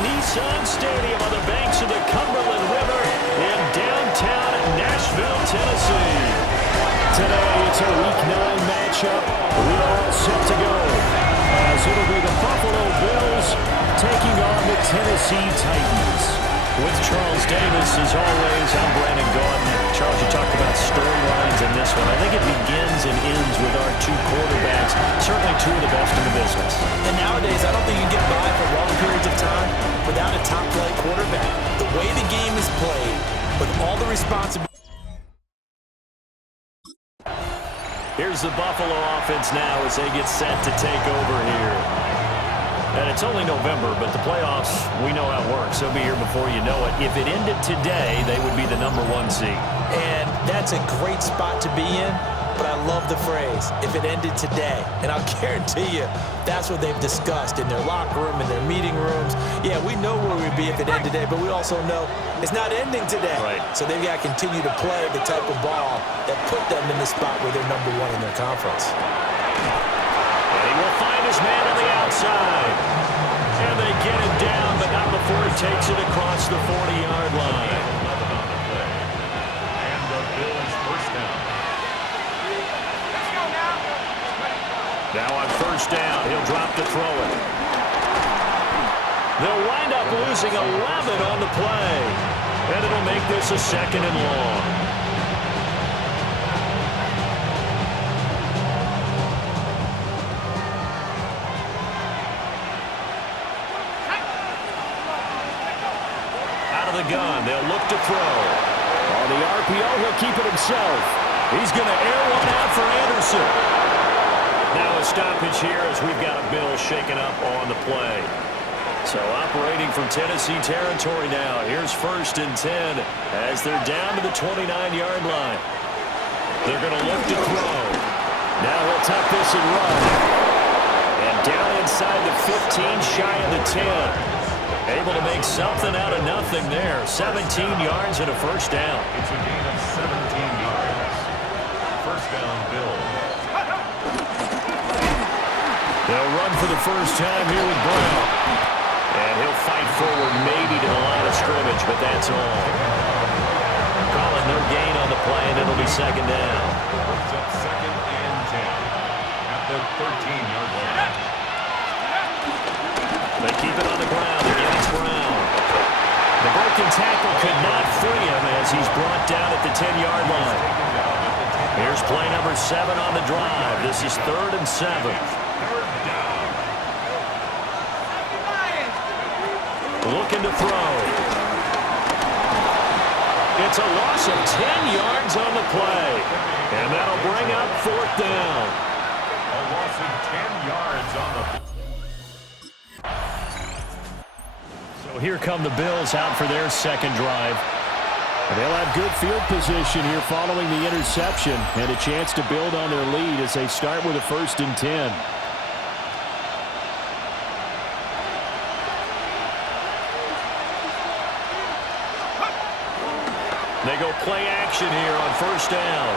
Nissan Stadium on the banks of the Cumberland River in downtown Nashville, Tennessee. Today, it's a Week 9 matchup. We're all set to go, as it'll be the Buffalo Bills taking on the Tennessee Titans. With Charles Davis, as always, I'm Brandon Gaudin. Charles, you talked about storylines in this one. I think it begins and ends with our two quarterbacks, certainly two of the best in the business. And nowadays, I don't think you can get by for long periods of time without a top-flight quarterback. The way the game is played, with all the responsibility. Here's the Buffalo offense now as they get set to take over here. And it's only November, but the playoffs, we know how it works. They'll be here before you know it. If it ended today, they would be the #1 seed. And that's a great spot to be in, but I love the phrase, if it ended today. And I'll guarantee you, that's what they've discussed in their locker room, in their meeting rooms. Yeah, we know where we'd be if it ended today, but we also know it's not ending today. Right. So they've got to continue to play the type of ball that put them in the spot where they're #1 in their conference. And he will find his man on the outside. And they get it down, but not before he takes it across the 40-yard line. And the Bills first down. Now on first down, he'll drop to throw it. They'll wind up losing 11 on the play. And it'll make this a 2nd and long. The gun. They'll look to throw. On the RPO, he'll keep it himself. He's going to air one out for Anderson. Now a stoppage here as we've got a Bill shaken up on the play. So operating from Tennessee territory now. Here's 1st and 10 as they're down to the 29-yard line. They're going to look to throw. Now he'll tuck this and run. And down inside the 15, shy of the 10. Able to make something out of nothing there. 17 yards and a first down. It's a gain of 17 yards. First down, Bill. They'll run for the first time here with Brown. And he'll fight forward maybe to the line of scrimmage, but that's all. Calling no gain on the play, and it'll be 2nd down. It's up 2nd and 10 at the 13-yard line. They keep it on the ground. Again, it's Brown. The broken tackle could not free him as he's brought down at the 10-yard line. Here's play number 7 on the drive. This is 3rd and 7. Looking to throw. It's a loss of 10 yards on the play. And that'll bring up 4th down. A loss of 10 yards on the play. Here come the Bills out for their 2nd drive. They'll have good field position here following the interception and a chance to build on their lead as they start with a 1st and 10. They go play action here on 1st down.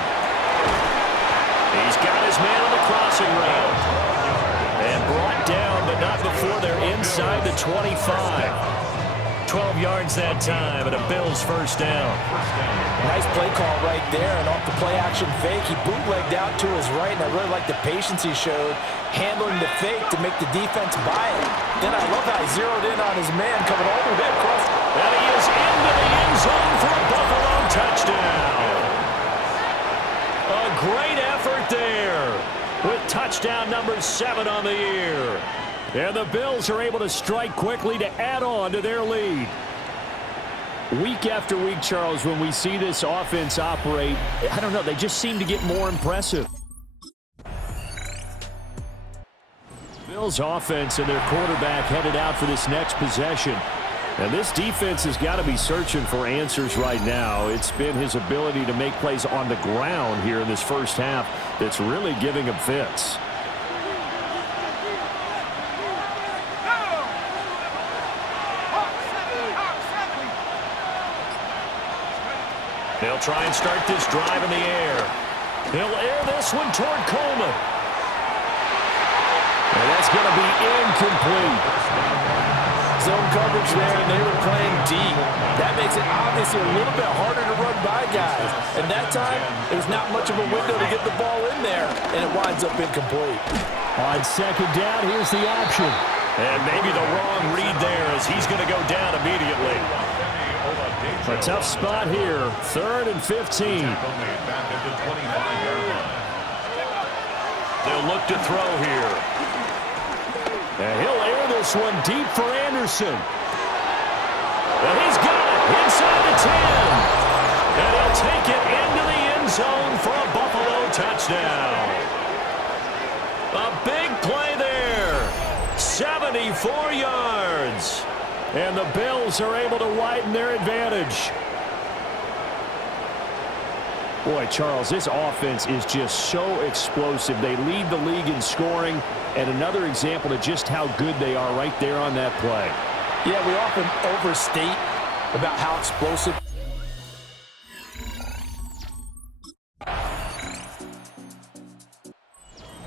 He's got his man on the crossing route. And brought down, but not before they're inside the 25. 12 yards that time, and a Bills first down. Nice play call right there, and off the play-action fake, he bootlegged out to his right, and I really like the patience he showed, handling the fake to make the defense buy it. Then I love how he zeroed in on his man coming all the way across. And he is into the end zone for a Buffalo touchdown. A great effort there with touchdown number 7 on the year. And the Bills are able to strike quickly to add on to their lead. Week after week, Charles, when we see this offense operate, I don't know, they just seem to get more impressive. Bills offense and their quarterback headed out for this next possession. And this defense has got to be searching for answers right now. It's been his ability to make plays on the ground here in this first half that's really giving him fits. They'll try and start this drive in the air. He'll air this one toward Coleman. And that's going to be incomplete. Zone coverage coverage there, and they were playing deep. That makes it obviously a little bit harder to run by guys. And that time, there's not much of a window to get the ball in there, and it winds up incomplete. On second down, here's the option. And maybe the wrong read there as he's going to go down immediately. A tough spot here, 3rd and 15. They'll look to throw here. And he'll air this one deep for Anderson. And he's got it inside the 10. And he'll take it into the end zone for a Buffalo touchdown. A big play there. 74 yards. And the Bills are able to widen their advantage. Boy, Charles, this offense is just so explosive. They lead the league in scoring, and another example of just how good they are right there on that play. Yeah, we often overstate about how explosive.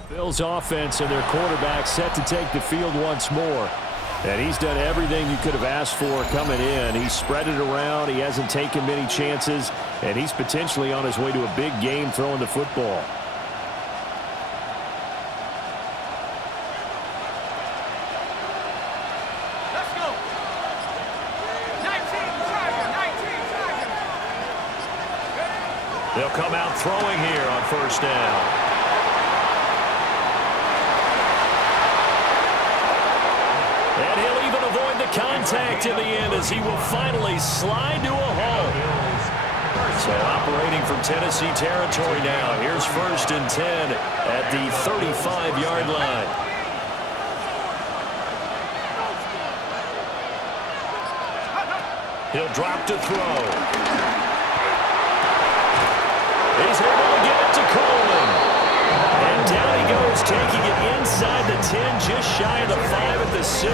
Bills offense and their quarterback set to take the field once more. And he's done everything you could have asked for coming in. He's spread it around. He hasn't taken many chances. And he's potentially on his way to a big game throwing the football. Let's go. 19 Tiger. They'll come out throwing here on first down. And he'll even avoid the contact in the end as he will finally slide to a hole. So operating from Tennessee territory now. Here's 1st and 10 at the 35-yard line. He'll drop to throw. He's able to get it to Coleman. And down he goes, taking it inside the 10, just shy of the 5 at the 6.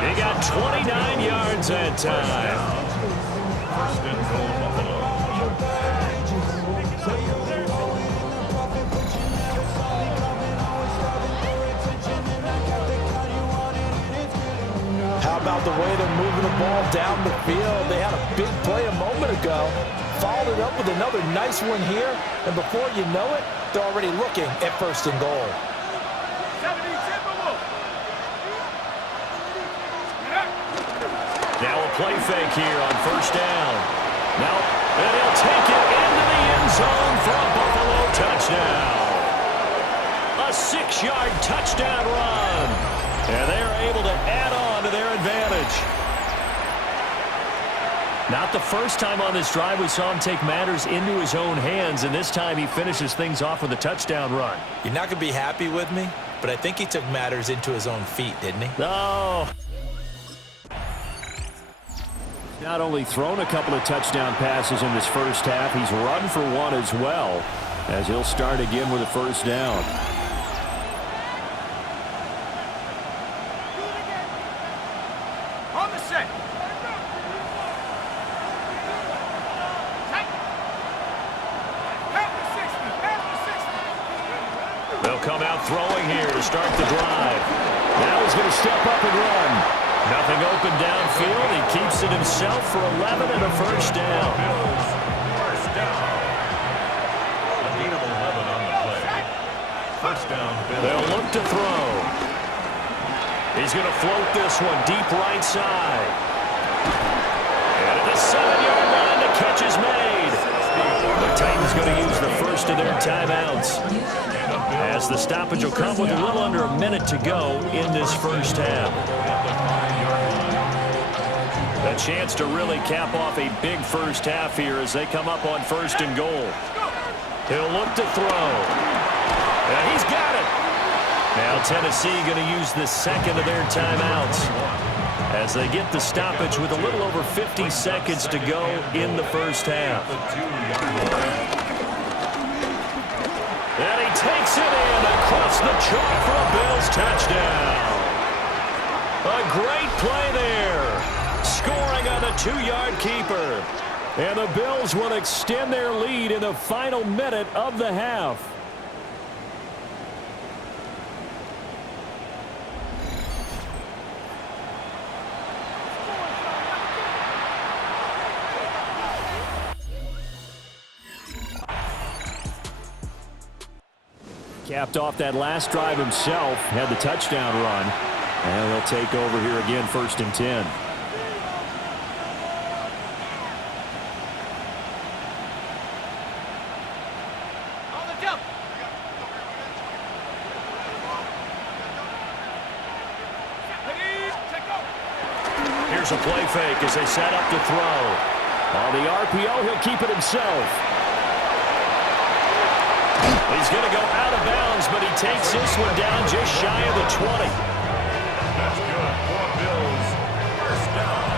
He got 29 yards that time. First and goal, Buffalo. How about the way they're moving the ball down the field? They had a big play a moment ago. Followed it up with another nice one here. And before you know it, they're already looking at 1st and goal. Now a play fake here on first down. Now, and he'll take it into the end zone for a Buffalo touchdown. A 6-yard touchdown run. And they're able to add on to their advantage. Not the first time on this drive we saw him take matters into his own hands, and this time he finishes things off with a touchdown run. You're not going to be happy with me, but I think he took matters into his own feet, didn't he? No. Not only thrown a couple of touchdown passes in this first half, he's run for one as well, as he'll start again with a first down. On the set. They'll come out throwing here to start the drive. Now he's going to step up and run. Nothing open downfield. He keeps it himself for 11 and a first down. First down. A gain of 11 on the play. First down, Bills. They'll look to throw. He's going to float this one deep right side. And at the 7-yard line, the catch is made. The Titans going to use the first of their timeouts, as the stoppage will come with a little under a minute to go in this first half. A chance to really cap off a big first half here as they come up on 1st and goal. He'll look to throw. And he's got it. Now Tennessee going to use the second of their timeouts as they get the stoppage with a little over 50 seconds to go in the first half. And he takes it in across the chalk for a Bills touchdown. A great play there. Scoring on a 2-yard keeper. And the Bills will extend their lead in the final minute of the half. Capped off that last drive himself, had the touchdown run. And they'll take over here again, 1st and 10. Here's a play fake as they set up to throw. On the RPO, he'll keep it himself. He's going to go out of bounds, but he takes this one down just shy of the 20. That's good for Bills. First down.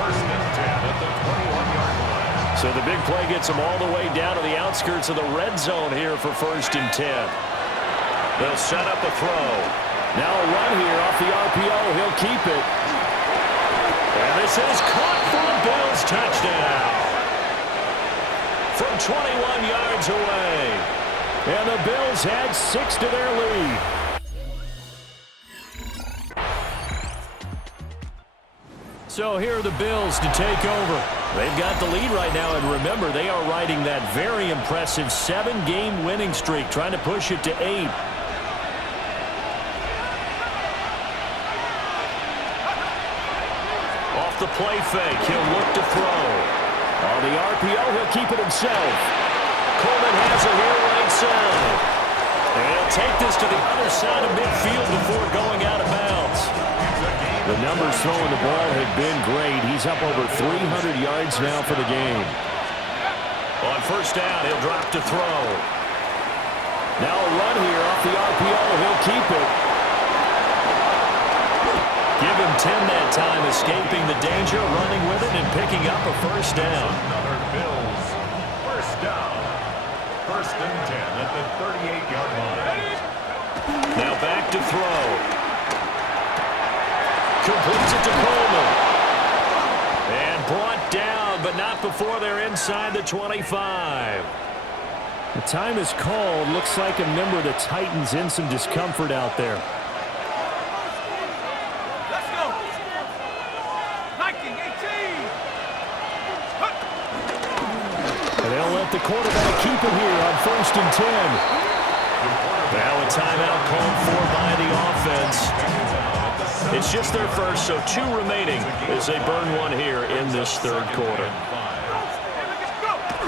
1st and 10 at the 21-yard line. So the big play gets him all the way down to the outskirts of the red zone here for 1st and 10. They'll set up a throw. Now a run here off the RPO. He'll keep it. And this is caught for a Bills touchdown. From 21 yards away. And the Bills add 6 to their lead. So here are the Bills to take over. They've got the lead right now, and remember, they are riding that very impressive 7-game winning streak, trying to push it to 8. Off the play fake, he'll look to throw. On the RPO, he'll keep it himself. Coleman has it here right side. And he'll take this to the other side of midfield before going out of bounds. The numbers throwing the ball have been great. He's up over 300 yards now for the game. On 1st down, he'll drop to throw. Now a run here off the RPO. He'll keep it. Give him 10 that time, escaping the danger, running with it, and picking up a 1st down. Another Bills. 1st down. 1st and 10 at the 38-yard line. Now back to throw. Completes it to Coleman. And brought down, but not before they're inside the 25. The time is called. Looks like a member of the Titans in some discomfort out there. Let's go. Viking 18. And they'll let the quarterback keep it here on 1st and 10. Now a timeout called for by the offense. It's just their first, so 2 remaining as they burn one here in this 3rd quarter.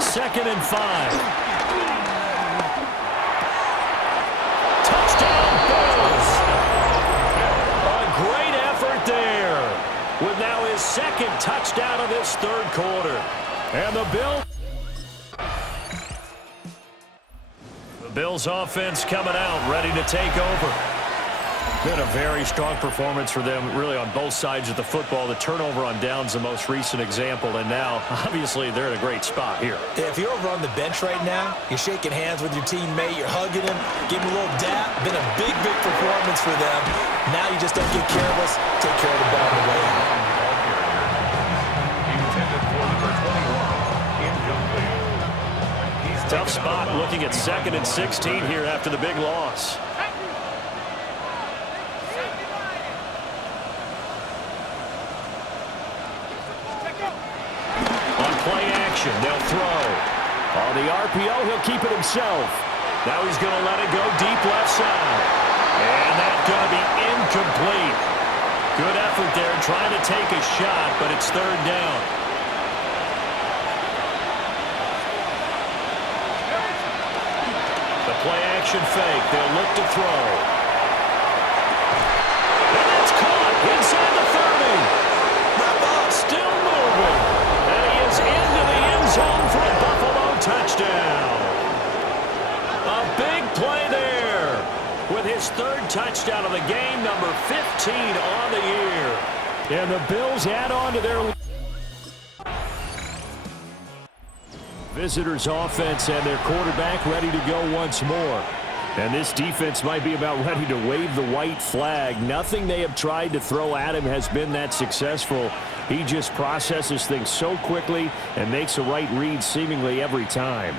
2nd and 5. Touchdown Bills! A great effort there with now his 2nd touchdown of this 3rd quarter. And the Bills offense coming out, ready to take over. Been a very strong performance for them, really, on both sides of the football. The turnover on downs, the most recent example, and now, obviously, they're in a great spot here. If you're over on the bench right now, you're shaking hands with your teammate, you're hugging him, giving him a little dap. Been a big, big performance for them. Now you just don't get careless. Take care of the ball on the way out. Tough spot looking at 2nd and 16 here after the big loss. Play action, they'll throw. On the RPO, he'll keep it himself. Now he's going to let it go deep left side. And that's going to be incomplete. Good effort there trying to take a shot, but it's 3rd down. The play action fake, they'll look to throw. And it's caught inside the 30. Still moving. Into the end zone for a Buffalo touchdown. A big play there with his 3rd touchdown of the game, number 15 on the year. And the Bills add on to their visitors' offense and their quarterback ready to go once more. And this defense might be about ready to wave the white flag. Nothing they have tried to throw at him has been that successful. He just processes things so quickly and makes the right read seemingly every time.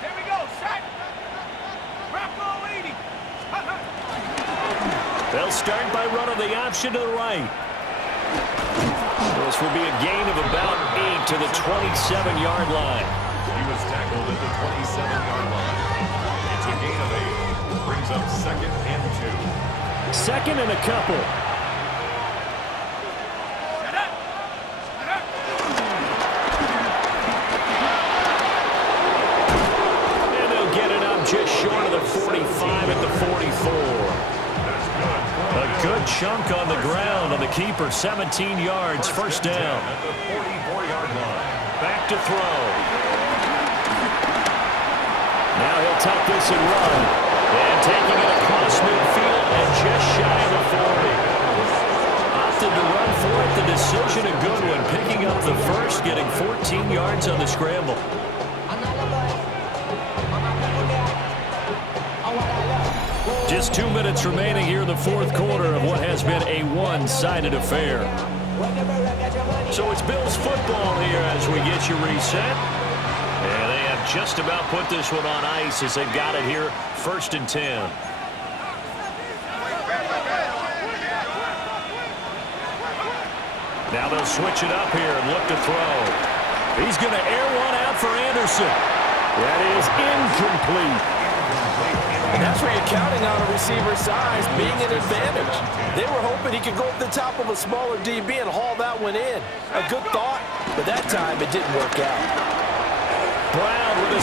Here we go, set. Rocco 80. They'll start by running the option to the right. This will be a gain of about 8 to the 27-yard line. was tackled at the 27-yard line. It's a gain of 8. Brings up 2nd and 2. Second and a couple. And they'll get it up just short of the 45 at the 44. A good chunk on the ground on the keeper. 17 yards, first down. At the 44-yard line. Back to throw. Now he'll tuck this and run. And taking it across midfield and just shy of the 40. Opted to run for it. The decision a good one. Picking up the first, getting 14 yards on the scramble. Just 2 minutes remaining here in the fourth quarter of what has been a one-sided affair. So it's Bills football here as we get you reset. And they have just about put this one on ice as they've got it here, 1st and 10. Now they'll switch it up here and look to throw. He's going to air one out for Anderson. That is incomplete. And that's where you're counting on a receiver's size being an advantage. They were hoping he could go up the top of a smaller DB and haul that one in. A good thought, but that time it didn't work out. Brown with a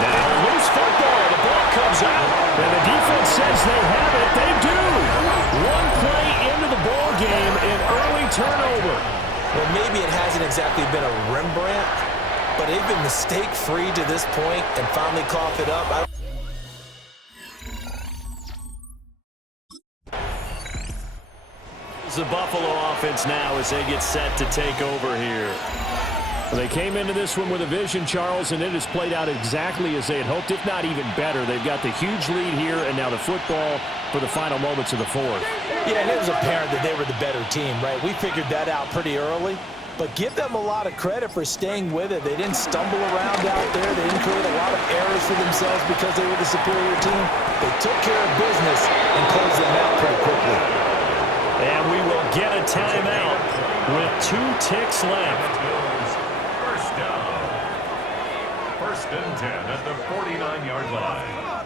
now loose football. The ball comes out, and the defense says they have it. They do. One play into the ball game, an early turnover. Well, maybe it hasn't exactly been a Rembrandt, but they've been mistake-free to this point and finally coughed it up. The Buffalo offense now as they get set to take over here. They came into this one with a vision, Charles, and it has played out exactly as they had hoped, if not even better. They've got the huge lead here, and now the football for the final moments of the fourth. Yeah, and it was apparent that they were the better team, right? We figured that out pretty early, but give them a lot of credit for staying with it. They didn't stumble around out there. They didn't create a lot of errors for themselves because they were the superior team. They took care of business and closed them out pretty quickly. And we will get a timeout with 2 ticks left. First down. 1st and 10 at the 49-yard line.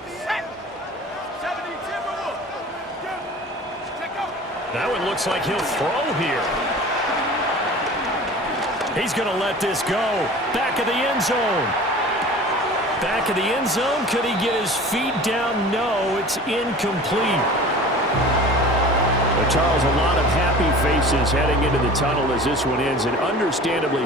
Now it looks like he'll throw here. He's going to let this go. Back of the end zone. Back of the end zone. Could he get his feet down? No, it's incomplete. But Charles, a lot of happy faces heading into the tunnel as this one ends, and understandably